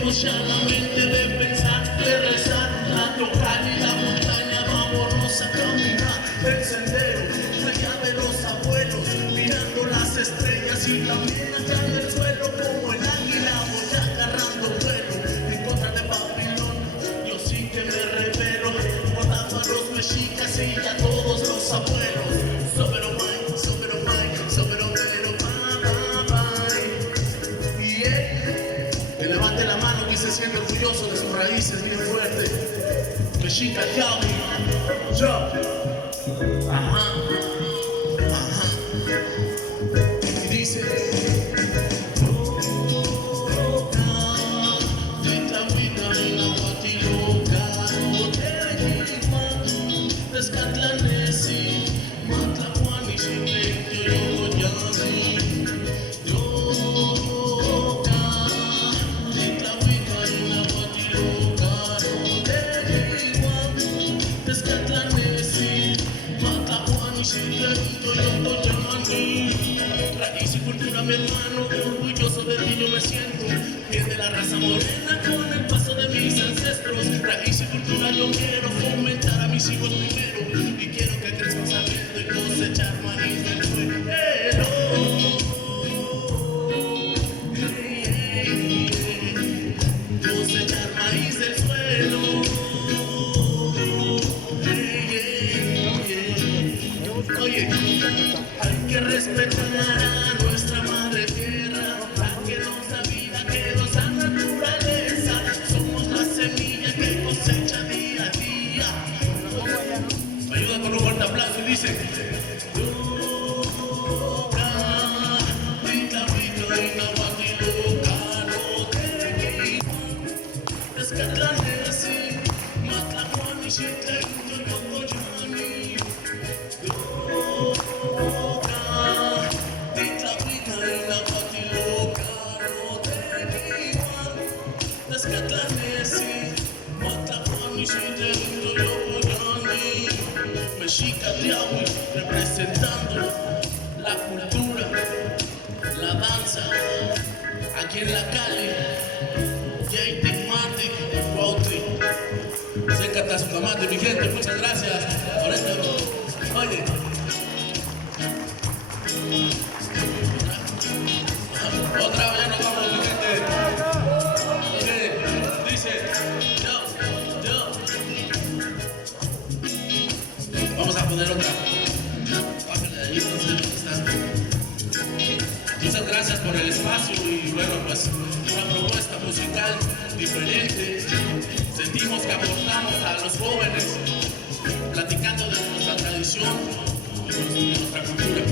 Dejemos ya la mente de pensar, de rezar, a tocar y la montaña, vámonos a caminar el sendero, allá de los abuelos, mirando las estrellas y también allá en el suelo, como el águila voy agarrando vuelo, en contra de Babilonia, yo sí que me revelo, matando a los mexicas y a todos los abuelos. Sobero Mike, Sobero Mike, Sobero Mero, bye. Y que levante la mano que se siente orgulloso de sus raíces bien fuerte. Mexica, Cali, yo. Ajá, ajá. Y dice: raíz y cultura, mi hermano, orgulloso de ti yo me siento. Bien de la raza morena con el paso de mis ancestros. Raíz y cultura yo quiero fomentar a mis hijos primero. Y quiero que crezcan sabiendo y cosechar maíz del suelo. Cosechar maíz del suelo. Oye, hay que respetar a nuestra madre tierra, la que nos da vida, que nos da naturaleza. Somos la semilla que cosecha día a día. Me ayuda con un fuerte aplauso y dice: Mexica, representando la cultura, la danza, aquí en la Cali, J.T. Matic, Cuautli, Secata Sucamate, mi gente, muchas gracias por esto. Oye, otra vez ya nos vamos, mi gente. Ok, dice, yo. Vamos a poner otra. Bájale de ahí, entonces, muchas gracias por el espacio y bueno, pues una propuesta musical diferente. Sentimos que aportamos a los jóvenes platicando de nuestra tradición y de nuestra cultura.